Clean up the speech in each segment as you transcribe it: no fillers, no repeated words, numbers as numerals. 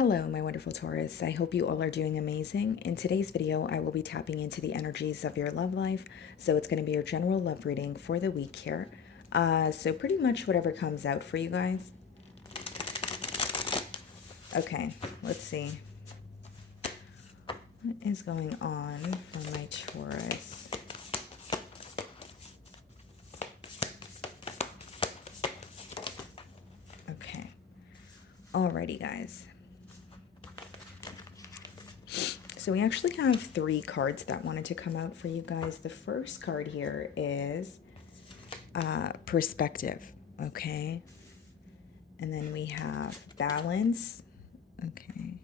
Hello, my wonderful Taurus. I hope you all are doing amazing. In today's video, I will be tapping into the energies of your love life. So it's going to be your general love reading for the week here. So pretty much whatever comes out for you guys. Okay, let's see. What is going on for my Taurus? Okay. Alrighty, guys. So we actually have 3 cards that wanted to come out for you guys. The first card here is perspective, okay? And then we have balance, okay?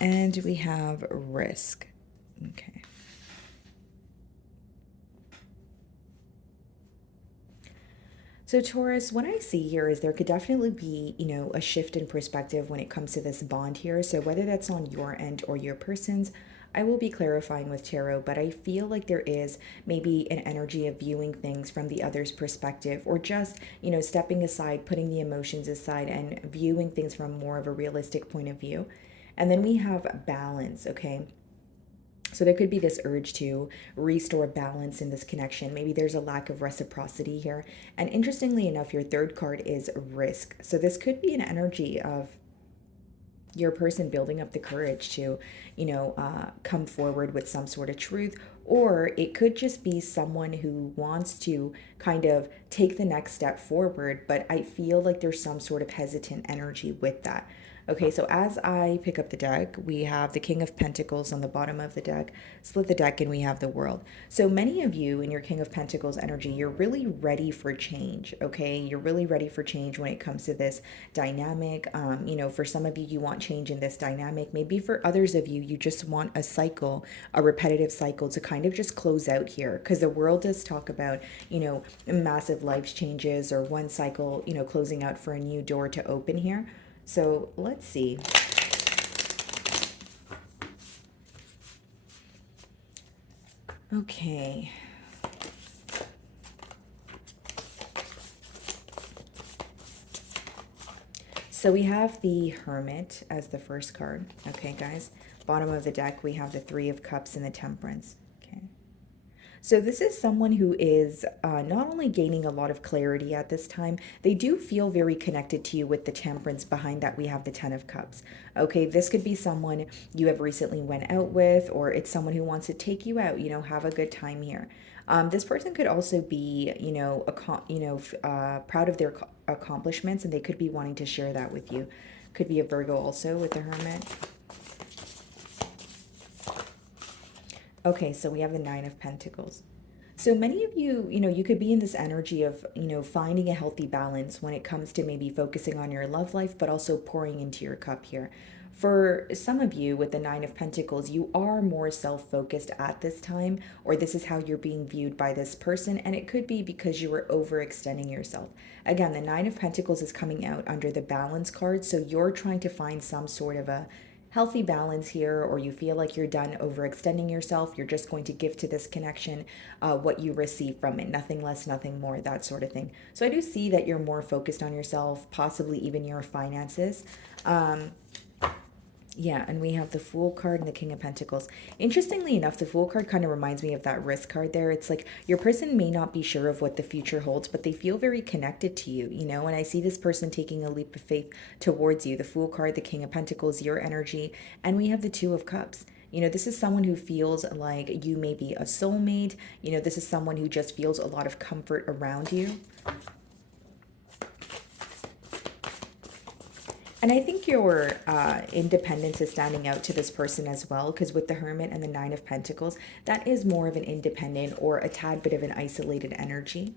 And we have risk, okay? So Taurus, what I see here is there could definitely be, a shift in perspective when it comes to this bond here. So whether that's on your end or your person's, I will be clarifying with tarot, but I feel like there is maybe an energy of viewing things from the other's perspective, or just, stepping aside, putting the emotions aside and viewing things from more of a realistic point of view. And then we have balance, okay? So there could be this urge to restore balance in this connection. Maybe there's a lack of reciprocity here. And interestingly enough, your third card is risk. So this could be an energy of your person building up the courage to, come forward with some sort of truth. Or it could just be someone who wants to kind of take the next step forward, but I feel like there's some sort of hesitant energy with that. Okay, so as I pick up the deck, we have the King of Pentacles on the bottom of the deck, split the deck, and we have the World. So many of you in your King of Pentacles energy, you're really ready for change, okay? You're really ready for change when it comes to this dynamic. For some of you, you want change in this dynamic. Maybe for others of you, you just want a cycle, a repetitive cycle to kind of just close out here. Because the World does talk about, massive life changes or one cycle, closing out for a new door to open here. So let's see. Okay. So we have the Hermit as the first card. Okay, guys. Bottom of the deck, we have the Three of Cups and the Temperance. Okay. So this is someone who is not only gaining a lot of clarity at this time, they do feel very connected to you with the Temperance. Behind that, we have the Ten of Cups. Okay, this could be someone you have recently went out with, or it's someone who wants to take you out, have a good time here. This person could also be, proud of their accomplishments, and they could be wanting to share that with you. Could be a Virgo also with the Hermit. Okay, so we have the Nine of Pentacles. So many of you, you could be in this energy of, finding a healthy balance when it comes to maybe focusing on your love life, but also pouring into your cup here. For some of you with the Nine of Pentacles, you are more self-focused at this time, or this is how you're being viewed by this person, and it could be because you were overextending yourself. Again, the Nine of Pentacles is coming out under the balance card, so you're trying to find some sort of a healthy balance here, or you feel like you're done overextending yourself. You're just going to give to this connection what you receive from it, nothing less, nothing more, that sort of thing. So I do see that you're more focused on yourself, possibly even your finances. Yeah, and we have the Fool card and the King of Pentacles. Interestingly enough, the Fool card kind of reminds me of that risk card there. It's like your person may not be sure of what the future holds, but they feel very connected to you, and I see this person taking a leap of faith towards you. The Fool card, the King of Pentacles, your energy, and we have the Two of Cups. This is someone who feels like you may be a soulmate. This is someone who just feels a lot of comfort around you. And I think your independence is standing out to this person as well, because with the Hermit and the Nine of Pentacles, that is more of an independent or a tad bit of an isolated energy.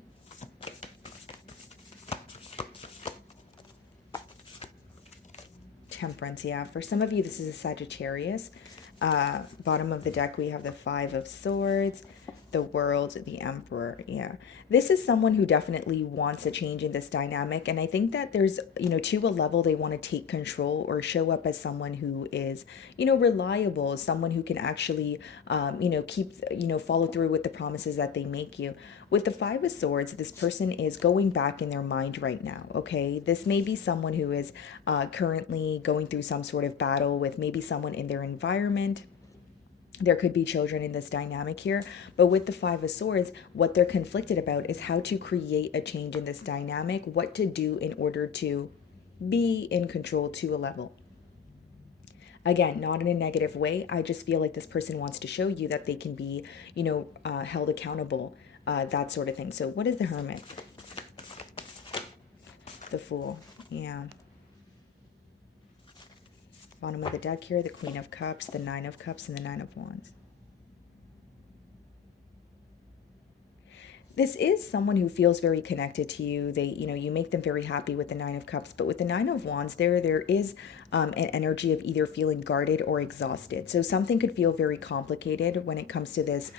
Temperance, yeah. For some of you, this is a Sagittarius. Bottom of the deck, we have the Five of Swords. The world, the emperor. Yeah. This is someone who definitely wants a change in this dynamic. And I think that there's, to a level, they want to take control or show up as someone who is, reliable, someone who can actually, keep, follow through with the promises that they make you. With the Five of Swords, this person is going back in their mind right now, okay? This may be someone who is currently going through some sort of battle with maybe someone in their environment. There could be children in this dynamic here, but with the Five of Swords, what they're conflicted about is how to create a change in this dynamic, what to do in order to be in control to a level. Again, not in a negative way. I just feel like this person wants to show you that they can be, held accountable, that sort of thing. So, what is the Hermit? The Fool. Yeah. Bottom of the deck here, the Queen of Cups, the Nine of Cups, and the Nine of Wands. This is someone who feels very connected to you. They, you make them very happy with the Nine of Cups, but with the Nine of Wands, there is an energy of either feeling guarded or exhausted. So something could feel very complicated when it comes to this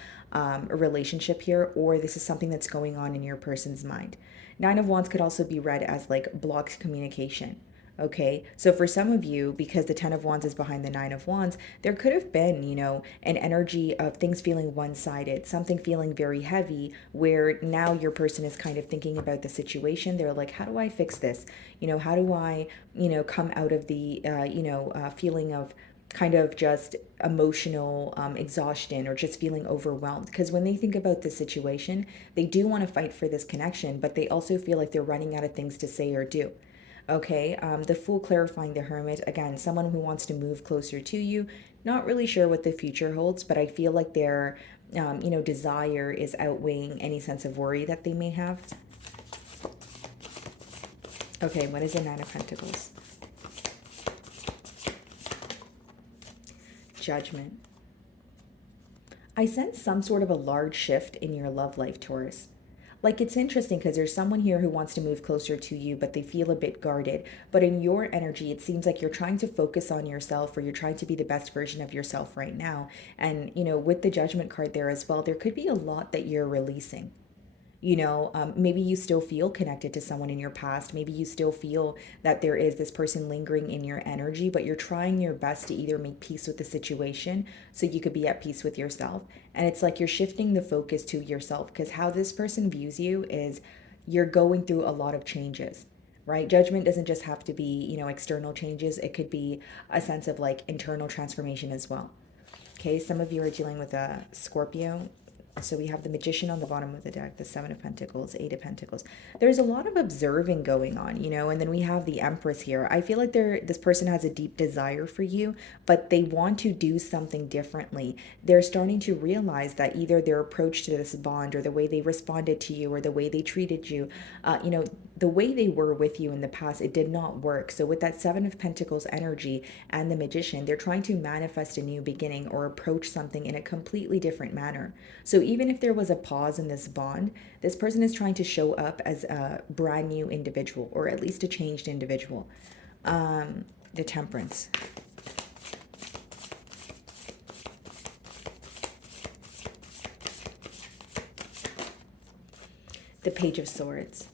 relationship here, or this is something that's going on in your person's mind. Nine of Wands could also be read as like blocked communication. Okay, so for some of you, because the Ten of Wands is behind the Nine of Wands, there could have been, an energy of things feeling one sided, something feeling very heavy, where now your person is kind of thinking about the situation. They're like, how do I fix this? How do I, come out of the, feeling of kind of just emotional exhaustion or just feeling overwhelmed? Because when they think about the situation, they do want to fight for this connection, but they also feel like they're running out of things to say or do. Okay, the Fool clarifying the Hermit, again, someone who wants to move closer to you. Not really sure what the future holds, but I feel like their, desire is outweighing any sense of worry that they may have. Okay, what is the Nine of Pentacles? Judgment. I sense some sort of a large shift in your love life, Taurus. Like, it's interesting because there's someone here who wants to move closer to you, but they feel a bit guarded. But in your energy, it seems like you're trying to focus on yourself, or you're trying to be the best version of yourself right now. And, with the Judgment card there as well, there could be a lot that you're releasing. Maybe you still feel connected to someone in your past. Maybe you still feel that there is this person lingering in your energy, but you're trying your best to either make peace with the situation so you could be at peace with yourself. And it's like you're shifting the focus to yourself, because how this person views you is you're going through a lot of changes. Right? Judgment doesn't just have to be, external changes. It could be a sense of like internal transformation as well. Okay, some of you are dealing with a Scorpio. So we have the Magician on the bottom of the deck, the Seven of Pentacles, Eight of Pentacles. There's a lot of observing going on, and then we have the Empress here. I feel like this person has a deep desire for you, but they want to do something differently. They're starting to realize that either their approach to this bond, or the way they responded to you, or the way they treated you, the way they were with you in the past, it did not work. So with that Seven of Pentacles energy and the Magician, they're trying to manifest a new beginning or approach something in a completely different manner. So even if there was a pause in this bond, this person is trying to show up as a brand new individual, or at least a changed individual. The Temperance. The Page of Swords.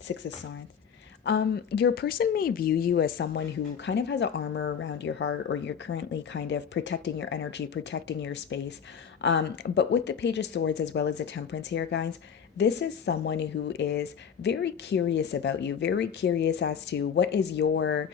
Six of Swords. Your person may view you as someone who kind of has an armor around your heart, or you're currently kind of protecting your energy, protecting your space. But with the Page of Swords as well as the Temperance here, guys, this is someone who is very curious about you, very curious as to what is your,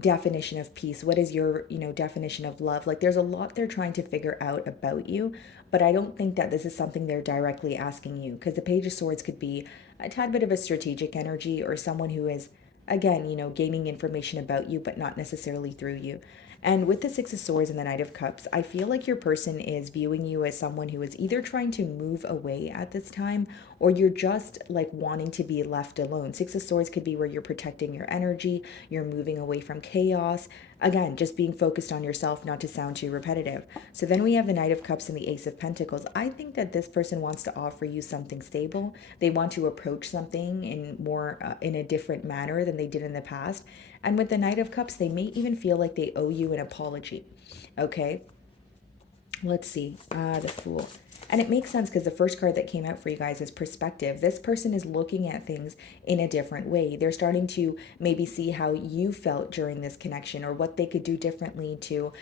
definition of peace, what is your, definition of love. Like, there's a lot they're trying to figure out about you, but I don't think that this is something they're directly asking you, because the Page of Swords could be a tad bit of a strategic energy, or someone who is, again, gaining information about you, but not necessarily through you. And with the Six of Swords and the Knight of Cups, I feel like your person is viewing you as someone who is either trying to move away at this time, or you're just like wanting to be left alone. Six of Swords could be where you're protecting your energy, you're moving away from chaos. Again, just being focused on yourself, not to sound too repetitive. So then we have the Knight of Cups and the Ace of Pentacles. I think that this person wants to offer you something stable. They want to approach something in a different manner than they did in the past. And with the Knight of Cups, they may even feel like they owe you an apology. Okay? Let's see. The Fool. And it makes sense because the first card that came out for you guys is perspective. This person is looking at things in a different way. They're starting to maybe see how you felt during this connection or what they could do differently to,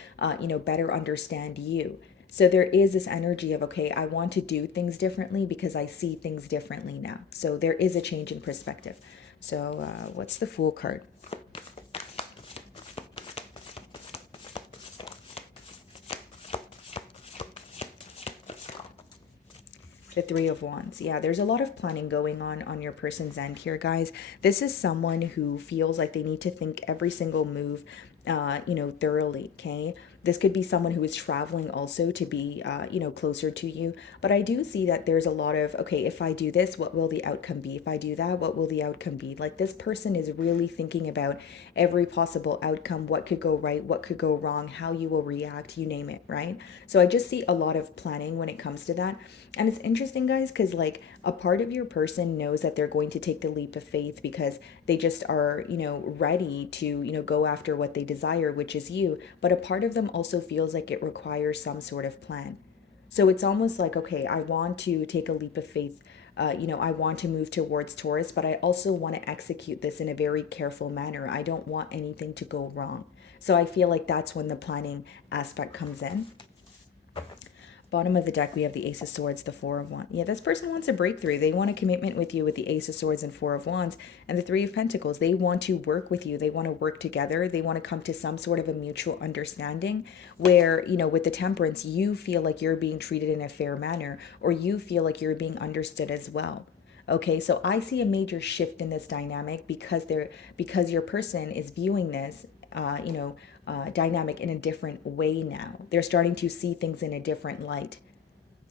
better understand you. So there is this energy of, okay, I want to do things differently because I see things differently now. So there is a change in perspective. So what's the Fool card? The Three of Wands. Yeah, there's a lot of planning going on your person's end here, guys. This is someone who feels like they need to think every single move, thoroughly, okay? This could be someone who is traveling also to be, closer to you. But I do see that there's a lot of, okay, if I do this, what will the outcome be? If I do that, what will the outcome be? Like this person is really thinking about every possible outcome, what could go right, what could go wrong, how you will react, you name it, right? So I just see a lot of planning when it comes to that. And it's interesting, guys, because like a part of your person knows that they're going to take the leap of faith because they just are, ready to, go after what they desire, which is you. But a part of them also feels like it requires some sort of plan. So it's almost like, okay, I want to take a leap of faith. I want to move towards Taurus, but I also want to execute this in a very careful manner. I don't want anything to go wrong. So I feel like that's when the planning aspect comes in. Bottom of the deck, we have the Ace of Swords, the Four of Wands. Yeah, this person wants a breakthrough. They want a commitment with you with the Ace of Swords and Four of Wands and the Three of Pentacles. They want to work with you. They want to work together. They want to come to some sort of a mutual understanding where, with the Temperance, you feel like you're being treated in a fair manner or you feel like you're being understood as well. Okay, so I see a major shift in this dynamic because your person is viewing this, dynamic in a different way now. They're starting to see things in a different light.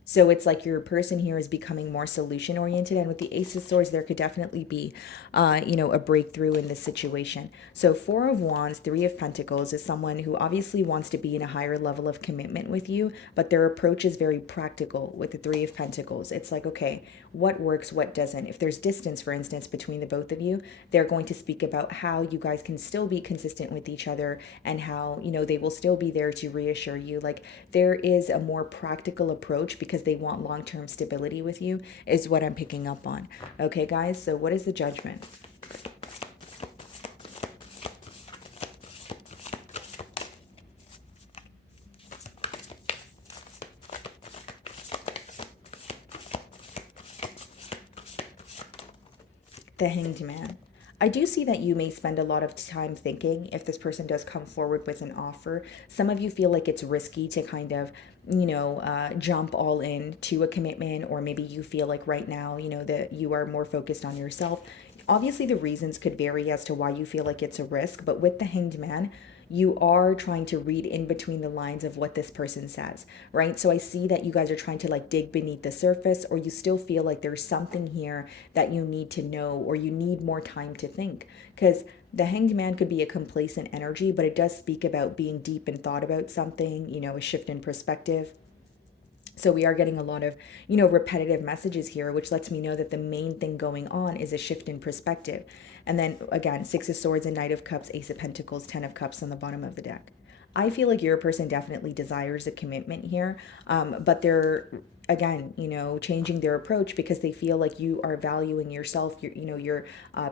So it's like your person here is becoming more solution oriented. And with the Ace of Swords, there could definitely be, a breakthrough in this situation. So Four of Wands, Three of Pentacles is someone who obviously wants to be in a higher level of commitment with you, but their approach is very practical with the Three of Pentacles. It's like, okay, what works, what doesn't. If there's distance, for instance, between the both of you, they're going to speak about how you guys can still be consistent with each other and how, they will still be there to reassure you. Like there is a more practical approach because they want long-term stability with you is what I'm picking up on. Okay, guys, so what is the Judgment? The Hanged Man. I do see that you may spend a lot of time thinking if this person does come forward with an offer. Some of you feel like it's risky to kind of, jump all in to a commitment, or maybe you feel like right now, that you are more focused on yourself. Obviously, the reasons could vary as to why you feel like it's a risk, but with the Hanged Man, you are trying to read in between the lines of what this person says, right? So I see that you guys are trying to like dig beneath the surface, or you still feel like there's something here that you need to know, or you need more time to think. Because the Hanged Man could be a complacent energy, but it does speak about being deep in thought about something, a shift in perspective. So we are getting a lot of, repetitive messages here, which lets me know that the main thing going on is a shift in perspective. And then again, Six of Swords and Knight of Cups, Ace of Pentacles, Ten of Cups on the bottom of the deck. I feel like your person definitely desires a commitment here, but they're again, changing their approach because they feel like you are valuing yourself, your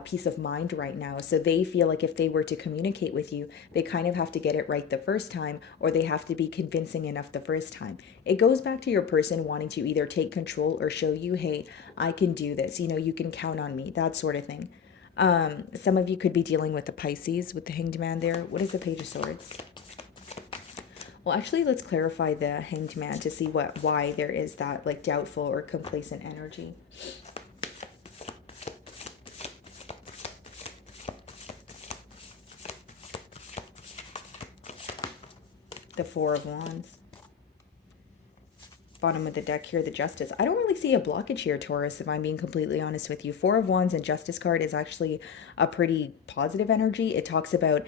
peace of mind right now. So they feel like if they were to communicate with you, they kind of have to get it right the first time, or they have to be convincing enough the first time. It goes back to your person wanting to either take control or show you, hey, I can do this. You can count on me, that sort of thing. Some of you could be dealing with the Pisces with the Hanged Man there. What is the Page of Swords? Well, actually, let's clarify the Hanged Man to see why there is that like doubtful or complacent energy. The Four of Wands. Bottom of the deck here, the Justice. I don't really see a blockage here, Taurus, if I'm being completely honest with you. Four of Wands and Justice card is actually a pretty positive energy. It talks about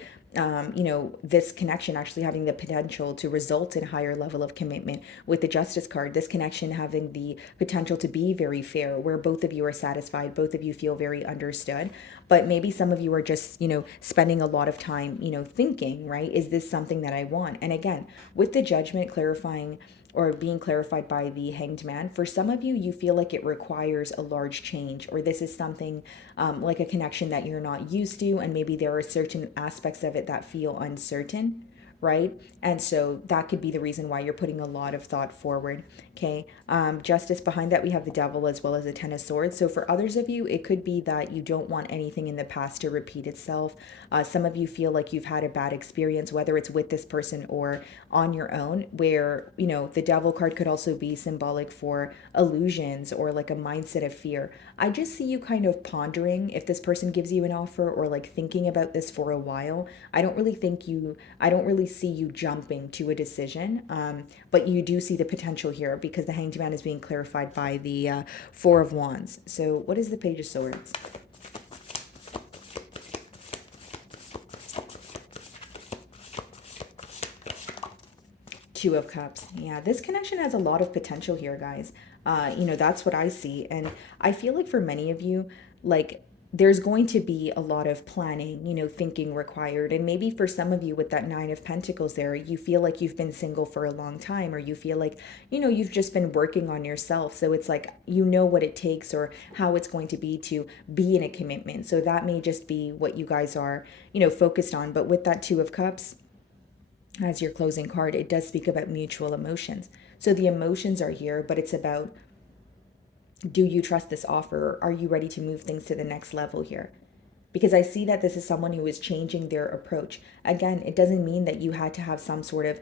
this connection actually having the potential to result in a higher level of commitment. With the Justice card, this connection having the potential to be very fair, where both of you are satisfied, both of you feel very understood. But maybe some of you are just, spending a lot of time, thinking, right? Is this something that I want? And again, with the Judgment clarifying or being clarified by the Hanged Man, for some of you, you feel like it requires a large change, or this is something like a connection that you're not used to, and maybe there are certain aspects of it that feel uncertain, right? And so that could be the reason why you're putting a lot of thought forward. Okay. Justice, behind that, we have the Devil as well as the Ten of Swords. So for others of you, it could be that you don't want anything in the past to repeat itself. Some of you feel like you've had a bad experience, whether it's with this person or on your own, where, the Devil card could also be symbolic for illusions or like a mindset of fear. I just see you kind of pondering if this person gives you an offer, or like thinking about this for a while. I don't really see you jumping to a decision, but you do see the potential here because the Hanged Man is being clarified by the Four of Wands. So what is the Page of Swords? Two of Cups. Yeah, this connection has a lot of potential here, guys. That's what I see. And I feel like for many of you, like, there's going to be a lot of planning, thinking required. And maybe for some of you with that Nine of Pentacles there, you feel like you've been single for a long time, or you feel like, you've just been working on yourself. So it's like, what it takes or how it's going to be to be in a commitment. So that may just be what you guys are, focused on. But with that Two of Cups, as your closing card, it does speak about mutual emotions. So the emotions are here, but it's about, do you trust this offer? Are you ready to move things to the next level here? Because I see that this is someone who is changing their approach. Again, it doesn't mean that you had to have some sort of,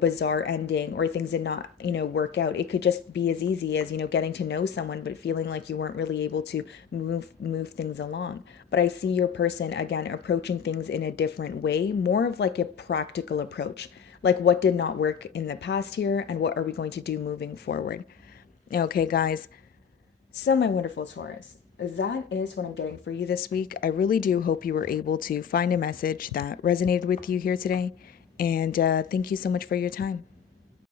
bizarre ending, or things did not, work out. It could just be as easy as, getting to know someone, but feeling like you weren't really able to move things along. But I see your person, again, approaching things in a different way, more of like a practical approach. Like, what did not work in the past here, and what are we going to do moving forward? Okay, guys. So, my wonderful Taurus, that is what I'm getting for you this week. I really do hope you were able to find a message that resonated with you here today. And thank you so much for your time.